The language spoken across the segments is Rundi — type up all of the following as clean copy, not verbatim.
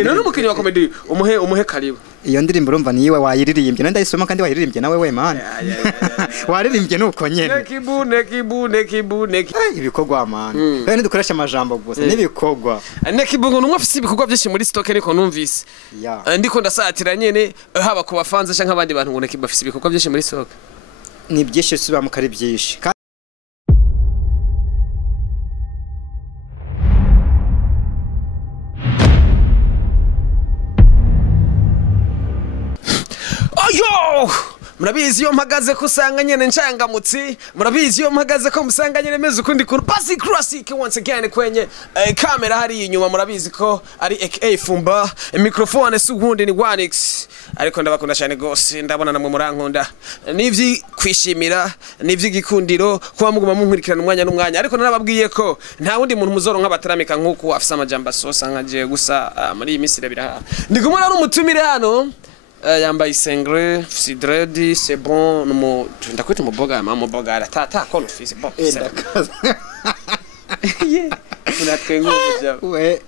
ino n'umukinyi wa comedy umuhe karibu iyo ndirimbo urumva niwe wayiririmbye nenda isoma kandi wayiririmbye nawe we man waririmbye nuko nyene nekibu ibikorwa man kandi dukoresha amajambo gusa n'ibikorwa nekibu ngo numwe afise ibikorwa byinshi muri stock niko numvise ndiko ndasatira nyene haba ku bafanze canke abandi bantu ngo nekibu afise ibikorwa byinshi muri stock ni byinshi suba mu kari byinshi Yo! Murabizi yo mpagaze kusanga nyene ncyangamutsi murabizi yo mpagaze ko musanga nyene meze ukundi kuru basi classic once again kwenye kamera hari inyuma murabizi ko ari aka Fumba microphone sugundi ni 1x ariko ndabakunda cyane gose ndabona namwe murankunda nivyi kwishimira nivyi gikundiro kuba muguma munkurikirana umwanya n'umwanya ariko narababwiye ko nta wundi muntu muzoro nk'abataramika nkuko afisa amajamba sosa nkaje gusa muri iyi misire biraha ndikumwe ari umutumire hano yambaye sengre sidredi c'est bon no ndakwita muboga mama muboga arata kono fisi bon unatwengo bya we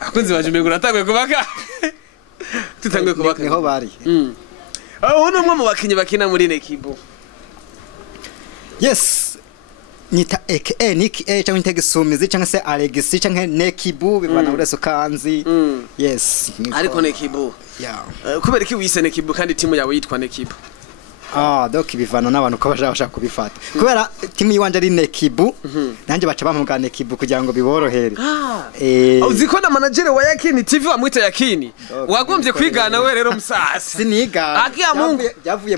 akunzi baje mbegura atagwe kubaka tutangwe kubaka niho bari uno mwe mu bakinyi bakina muri nekibo yes nita aka Nick A cyangwa Integesumizi cyangwa se Alexis cyangwa Nekibu bivana ureso kanzi yes ariko Nekibu kubera iki wise Nekibu kandi timu yawe yitwa Nekibu donc bivana n'abantu ko bashaka kubifata kubera timu yiwanje ari Nekibu nanje baca bamuga Nekibu kugira ngo biborohere uziko na manager wa Yakini TV wamwita Yakini wagombye kwigana we rero musasi siniga akiya Mungu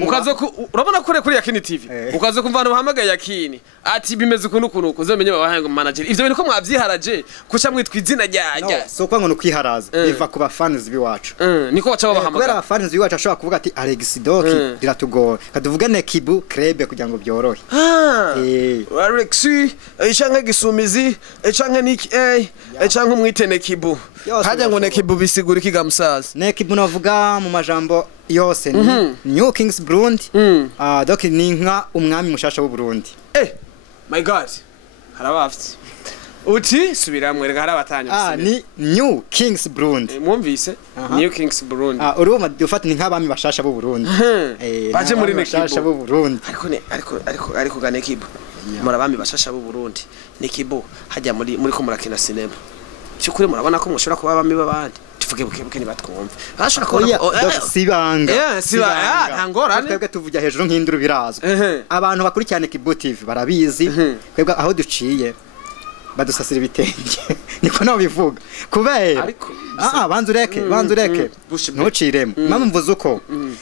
ukazo urabona kuri Yakini TV ukazo kumvana bahamagaye Yakini ati bimeze ukuntu uzomenye babahango manager ivyo bintu ko mwavyiharaje kuca mwitwa izina ryajya so kwa ngo nukwiharaza biva ku bafans biwacu niko baca babahamagaye kubera abafans biwacu ashobora kuvuga ati Alex Doki diratugora kaduvuga Nekibu Krebe kugira ngo byorohe Alex icanga gisumizi icanga Nick icanga umwite Nekibu hajya ngo Nekibu bisigura ikiga musaza Nekibu navuga mu majambo yose ni New Kings Burundi Doki ni nka umwami mushasha w'u Burundi my god harabafite uti subiramwe rega harabatanye ni New Kings Burundi mwumvise New Kings Burundi uruma dufata ni nk'abami bashasha b'u Burundi baje muri Nekibu bashasha b'u Burundi ariko ga Nekibu murabami bashasha b'u Burundi Nekibu hajya muri ko murakina cinema cyukuri murabona ko mushobora kuba abami babandi tuvuge buke ni batwumva bashaka ko sibanga ntangorane twebwe tuvuga hejuru nk'induru birazwe abantu bakurikirana Nekibu TV barabizi twebwe aho duciye badusasira ibitenge niko nawe bivuga kubera banzu reke ntuciremo mama mvuze uko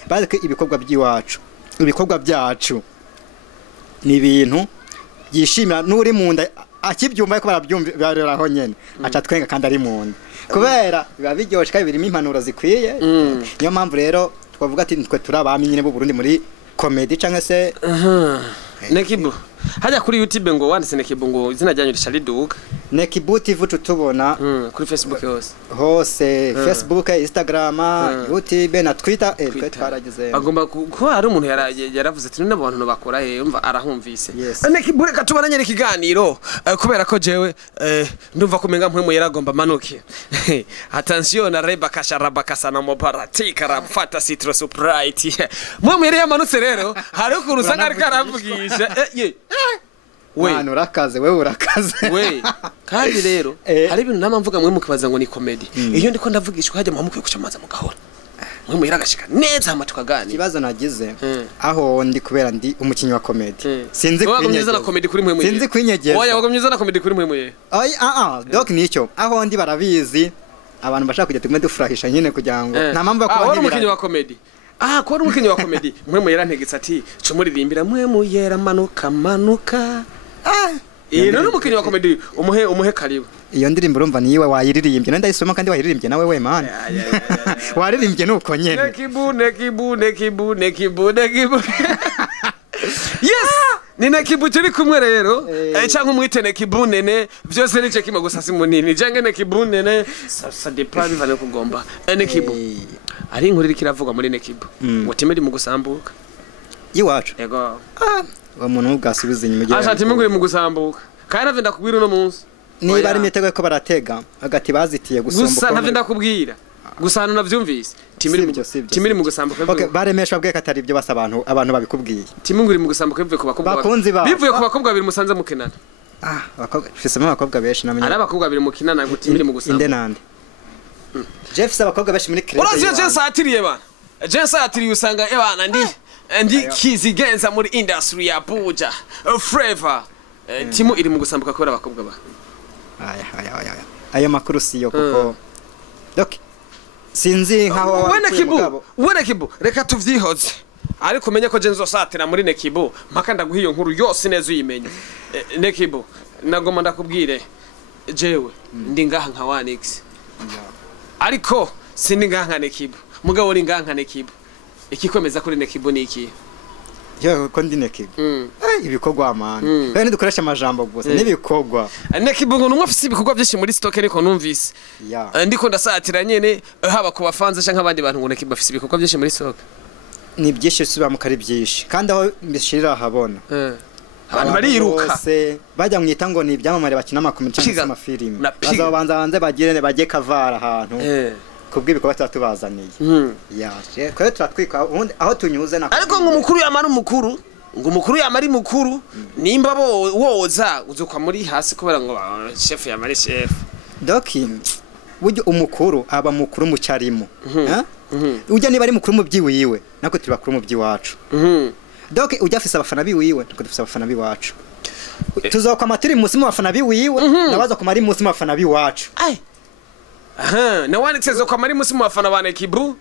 bazike ibikorwa byacu ni ibintu byishimira n'uri mu nda akibyumva ko barabyumviraho nyene aca twenga kandi ari mu nda kubera biba biryoshye kandi birimo impanuro zikwiye niyo mpamvu rero twavuga ati twe turabami nyine b'u Burundi muri comedy cyangwa se Nekibu hajya kuri YouTube ngo wanditse Nekibu ngo izina ryanyu rishaliduka Nekibu TV tutubona kuri Facebook hose Facebook Instagram YouTube na Twitter twaragize agomba ko ari umuntu yaravuze ati none abantu bakora umva arahumvise Nekibu reka tubonanye ikiganiro kubera ko jewe ndumva kumenga mpwe yaragomba manuke attention na reba kasharaba kasana moparatika rafata citrus upright mwe yari yamanutse rero hari ko rusanga ari karavugisha Mwana urakaze wewe urakaze kandi rero hari ibintu namamvuga mwe mukibaza ngo ni comedy iyo ndiko ndavugishwa hajya muhamukuye kucamaza mugahora mwe muyiragashika neza amatukagani kibazo nagize aho ndi kubera ndi umukinyi wa comedy sinzi kwinyegeza na comedy kuri mwe sinzi kwinyegeza oya wagomyiza na comedy kuri mwe donc nicyo aho ndi barabizi abantu bashaka kujya tumwe dufurahisha nyine kugira ngo nta mpamvu yo kuba ndi umukinyi wa comedy ko ari umukinyi wa comedy mwe muyera ntegetse ati cumuririmbira mwe muyera manuka ino n'umukinyi wa comedy umuhe karibu iyo ndirimbo urumva niwe wayiririmbye nenda isoma kandi wayiririmbye nawe we man waririmbye nuko nyene Nekibu yes ni Nekibu turi kumwe rero cyangwa umwite Nekibu nene byose nice kima gusa simunini jange Nekibu nene ça dépend bivana kugomba Nekibu ari inkuru iri kiravuga muri Nekibu ngo timedi mu gusambuka iwacu yego wa muntu ubwasubiza inyuma gihe ashati muguri mu gusambuka kandi avenda kubwira no munsi niba ari imitego ko baratega hagati bazitiye gusumbuka gusa ntavyo ndakubwira gusa hano navyumvise timiri mu gusambuka okay baremeshwa bwe katari ibyo basa abantu babikubwiye timunguri mu gusambuka bivuye ku bakobwa bivuye ku bakobwa babiri musanze mukenana bakobwa fisemo abakobwa benshi namenye ari abakobwa babiri mukinana ngo timiri mu gusambuka inde nande Jeff abakobwa benshi muri crèche uraziye Jeff atiriye ba Jeff atiriye usanga ebana ndi kizigenza muri industry ya Buja Flavor timu iri mu gusambuka kubera abakobwa ba ayo makuru siyo kuko donc sinzi nkaho wene kibu reka tuvyihoze ariko menye ko je nzosatira muri Nekibu mpaka ndaguha iyo nkuru yose neza uyimenye Nekibu nagoma ndakubwire jewe ndi ngaha nka 1x ariko sindi ngaha nka Nekibu mugabo uri ngaha nka Nekibu ikikomeza kuri Nekibu ni iki yo ko ndi Nekibu ibikogwa amana bene dukoresha amajambo gusa nibikogwa Nekibu ngo numwe afise ibikogwa byinshi muri stock niko numvise ndiko ndasatira nyene haba ku bafanze canke abandi bantu ngo Nekibu afise ibikogwa byinshi muri stock ni byinshi suba mu kari byinshi kandi aho mbishirira habona abantu bariruka bajya mwita ngo ni ibyamamare bakina amakomedi cyangwa amafilimi bazabanza banze bagirene bajye kavara ahantu kubw'ibikobwa tubatubazaniye yaje kwe turatwika aho tunyuze na ariko ngo umukuru yamara umukuru ngo umukuru yamari mukuru nimba woza uzukwa muri hasi kubera ngo chef yamari chef doki buryo umukuru aba mukuru mu cyarimo ujya niba ari mukuru mu byiwiwe nako turi bakuru mu byiwacu doki ujya afise abafana biwiwe nako dufise abafana biwacu tuzokwa amatiri musi mu bafana biwiwe nabaza kumara musi mu bafana biwacu na wanitsezo kwa mari musi mu bafana ba Nekibu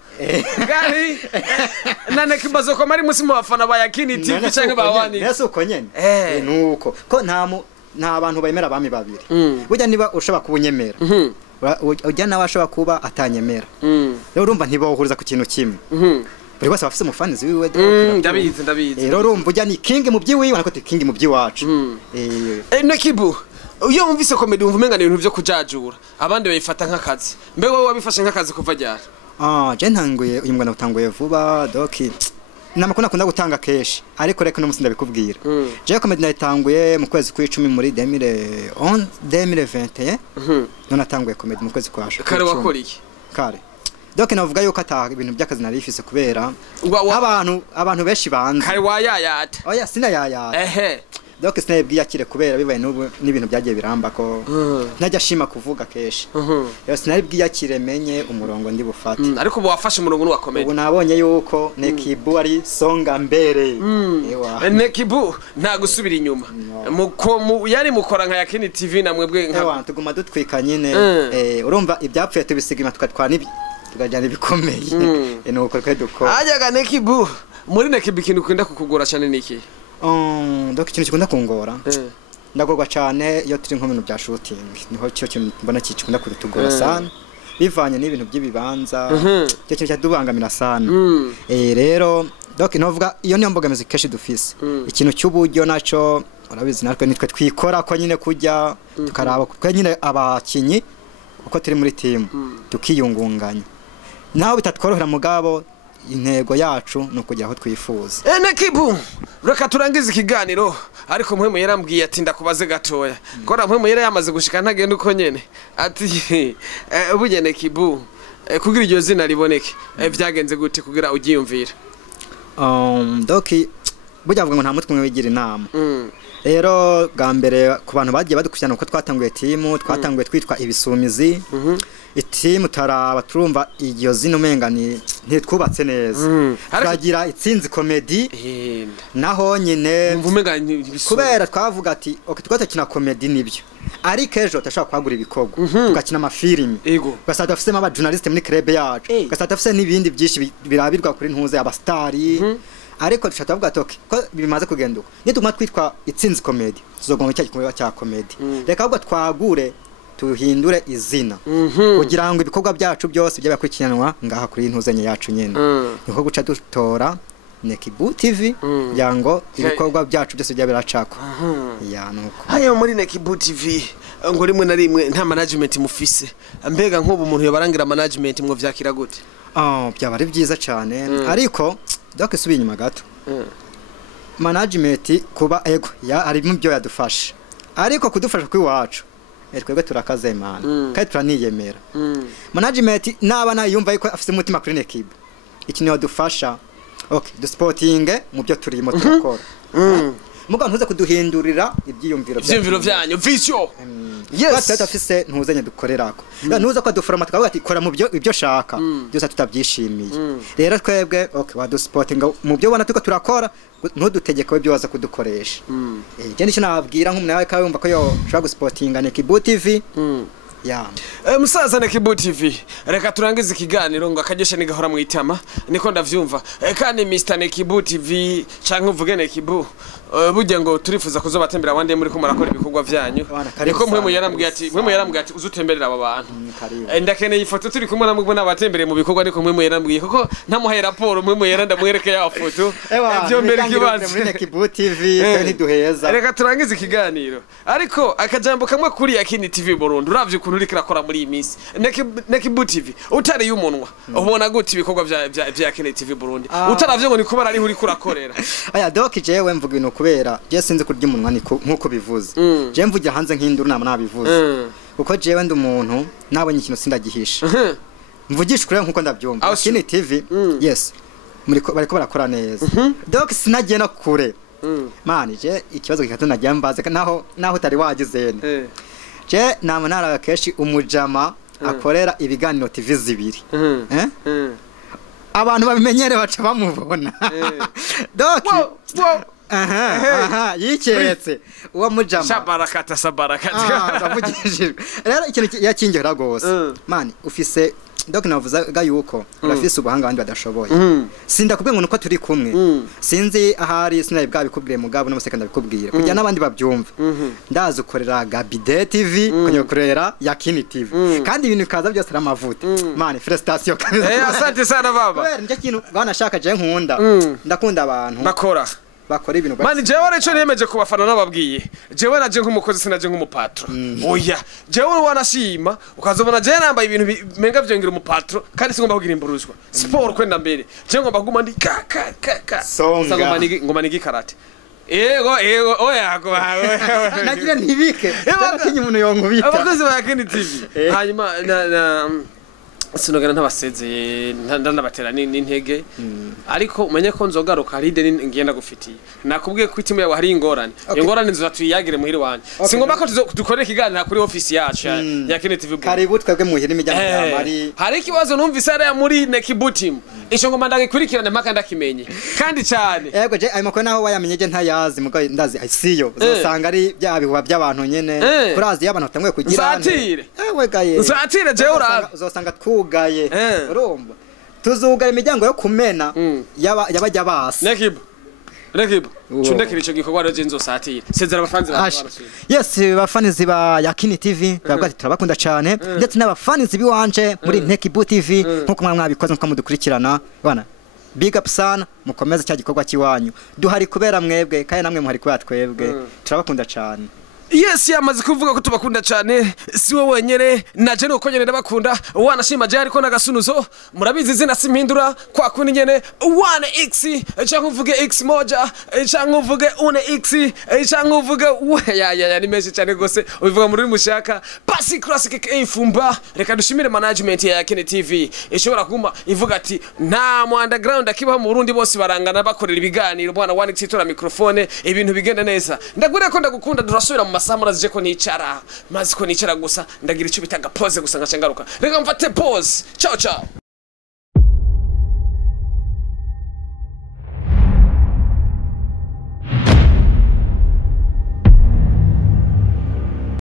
gari na Nekibu zo kwa mari musi mu bafana ba Yakini TV cyangwa ba wani nese uko nyene nuko ko nta abantu bayemera abami babiri burya niba ushobora kubunyemera ujya nawe ashobora kuba atanyemera rero urumva ntibahuriza ku kintu kimwe buri wese afise umufanizi wiwe ndabizi rero urumva ujya ni king mu byiwiwe nako king mu byiwacu Nekibu iyo umvise comedy umva umenga ibintu byo kujajura abandi bayifata nk'akazi mbe wowe wabifashe nk'akazi kuva ryari je ntanguye uyu mwana utanguye vuba doki namakona kunda gutanga keshi ariko reka no musinda bikubwira je comedy nayitanguye mu kwezi kwa10 muri 2021 none natanguye comedy mu kwezi kwa 10 kare wakora iki kare doki navuga yuko ata ibintu by'akazi narifise kubera abantu benshi banze kare wayayata oya sina yayata donc sinabwiye akire kubera bibaye n'ubu n'ibintu byagiye biramba ko najya shima kuvuga keshi yo sinabwiye akire menye umurongo ndi bufate ariko ubu wafashe umurongo n'uwa comedy ubu nabonye yuko Nekibu ari songa mbere Nekibu nta gusubira inyuma yari mukora nka Yakini TV namwebwe nka tuguma dutwika nyine urumva ibyapfuye tubisigima tukatwana ibi tugajyana ibikomeye nuko twe dukora ajyaga Nekibu muri Nekibu ikintu kwenda kukugora cyane niki donc ikintu kikunda kungora ndagorwa cyane iyo turi nko mu bintu bya shooting niho cyo kintu mbona kikunda kutugora sana bivanye n'ibintu by'ibibanza cyo kintu cyadubangamira sana rero donc novuga iyo niyo mbogamizi keshi dufise ikintu cy'uburyo naco urabizi natwe nitwe twikora ko nyine kujya tukaraba ko nyine abakinyi uko turi muri team tukiyungunganya naho bitatworohera mugabo intego yacu no kujya aho twifuza Nekibu reka turangiza ikiganiro ariko muhemu yarambwiye ati ndakubaze gatoya kora muhemu yari yamaze gushika ntagenda uko nyene ati ubuje Nekibu kugira iryo zina riboneke byagenze gute kugira ugiyumvira doki burya vuga ngo nta mutwe wigira inama rero bwa mbere ku bantu bagiye badukurikirana uko twatanguye timu twatanguye twitwa ibisumizi itimu taraba turumva iryo zino menga ntitwubatse neza turagira itsinzi comedy naho nyine kubera twavuga ati okay twakina comedy nibyo ariko ejo tashaka kwagura ibikogwa tugakina amafilimi gasata dafisemo aba journaliste muri club yacu gasata dafise n'ibindi byinshi birabirwa kuri ntuze abastari ariko dushatavuga atoke ko bimaze kugenduka nituma twitwa itsinzi comedy tuzogomba cy'igikombe cya comedy reka ahubwo twagure tuhindure izina kugira ngo ibikorwa byacu byose by'abakurikiranwa ngaha kuri ntuzenye yacu nyene niko guca dutora Nekibu TV yango ibikorwa byacu byose byabiracako nuko hayo muri Nekibu TV ngo rimwe na rimwe nta management mufise mbega nk'ubu umuntu yobarangira management mwo vyakira gute byaba ari byiza cyane ariko doke subi inyuma gato management kuba ego ya ari mu byo yadufasha ariko kudufasha kwiwacu twebwe turakaze man kandi turaniyemera management naba nayumva yuko afite umutima kuri Nekibu iki niho dufasha okay dusportinge mu byo turimo turakora muga ntuze kuduhindurira ibyiyumviro byanyu vision yes afise ntuzanye dukorerako ntuza ko duforoma twavuga ati kora mu byo ibyo shaka byose tutabyishimiye rero twebwe okay wadusportinga mu byo ubona tuko turakora ntudutegeke ibyo waza kudukoresha je nicyo nababwira nk'umuntu yawe kayumva ko yo shaka gusportinga Nekibu TV ya musaza Nekibu TV reka turangize ikiganiro ngo akagesha nigahora mu itama niko ndavyumva kandi Mr Nekibu TV canke uvuge Nekibu burya ngo turifuza kuzobatembera abandi muri ko murakora ibikorwa vyanyu niko mwe yarambwiye ati uzutemberera aba bantu ndakeneye ifoto turi kumwe namwe n'abatembereye mu bikorwa niko mwe yarambwiye kuko ntamuhaye raporo mwe yaranda mwereke ya foto byo mbere kibazo muri Nekibu TV ntiduheza reka turangize ikiganiro ariko akajambo kamwe kuri Yakini TV Burundi uravye ukuntu uri kirakora muri iyi minsi Nekibu TV utari y'umunwa ubona gute ibikorwa vya Yakini TV Burundi utaravye ngo niko barari uri kurakorera aya doki jewe mvuga ibintu kubera je sinzi kurya umunwa nkuko bivuze je mvugira hanze nk'induru nama nabivuze uko jewe ndi umuntu nabonye ikintu sindagihisha mvugisha kure nkuko ndabyumva Yakini TV yes bariko barakora neza doki sinagiye no kure mani je ikibazo gikato nagiye mbaze naho utari wagizene je nama naraga keshi umujama akorera ibiganiro TV zibiri abantu babimenyere baca bamubona doki yiketse uwo mujama sabarakata bavugishijwe rero ikintu yakingera gose mani ufise donc navuzaga yuko urafise ubuhanga abandi badashoboye sindakubwiye ngo nuko turi kumwe sinzi ahari sinaye bwabikubwiye mugabo no musekanda bikubwire kujya nabandi babyumva ndazi ukorera Gabide TV kanyokorera Yakini TV kandi ibintu kaza byose aramavuta mani felicitation asante sana baba nje kintu banashaka je nkunda ndakunda abantu bakora ibintu mani jewe recho nemeje kubafana nababwiye jewe naje nk'umukozi sinaje nk'umupatro oya jewe wanashima ukazobona je nambaye ibintu menga vyongera umupatro kandi singomba kugira imburuzwa sport kwenda mbere je ngomba kuguma ndi ka ngomba nigi karate ego oya go nagira ntibike nakinye umuntu yonkubita abakozi ba Yakini TV hanyuma sinogana ntabasezeye ndanabatera n'intege ariko umenye ko nzogaruka ride ngenda gufitiye nakubwiye ko itimu yawe hari ingorane ingorane nzo tuyagire muhiri wanje singomba ko dukorera ikiganiro kuri office yacu ya Yakini TV karibu twebwe muhiri imijyamo yamari hari ikibazo numvise ari muri Nekibu team isho ngomba ndagikurikirane mpaka ndakimenye kandi cyane yego je ayo makwe naho wayamenyeje ntayazi mugo ndazi isiyo uzosanga ari byabihuba by'abantu nyene kurazi y'abantu batamwe kugira zatire je uzosanga gaye urumva tuzugara imiryango yo kumena yabajya basi Nekibu chundekira ico gikorwa rero nzo satire sezera abafanzi barashimye yes bafanizi ba Yakini TV babwati turabakunda cyane ndetse n'abafanizi biwanje muri Nekibu TV nkuko mwabikoze nko mudukurikirana bana big up sana mukomeze cya gikorwa kiwanyu duhari kubera mwebwe kandi namwe muhari kubera twebwe turabakunda cyane Yes yamaze kuvuga ko tubakunda cyane si wowe wenyere naje nuko nyene ndabakunda wanashima je ariko nagasunuzo murabizi zina simpindura kwa kundi nyene 1x cyangwa uvuge x moja cyangwa uvuge 1x cyangwa uvuge ya ni meshi cyane gose ubivuga muri mushaka Pasi Classic ifumba reka dushimire management ya Yakini TV ishobora kuma ivuga ati nta mu underground akibaho mu Burundi bose barangana bakorera ibiganiro bwana 1x tora microphone ibintu bigenda neza ndagure ko ndagukunda durasubira mu samura zije ko nicara mazi ko nicara gusa ndagira icyo bitaga pause gusa ngacangaruka reka mfate pause ciao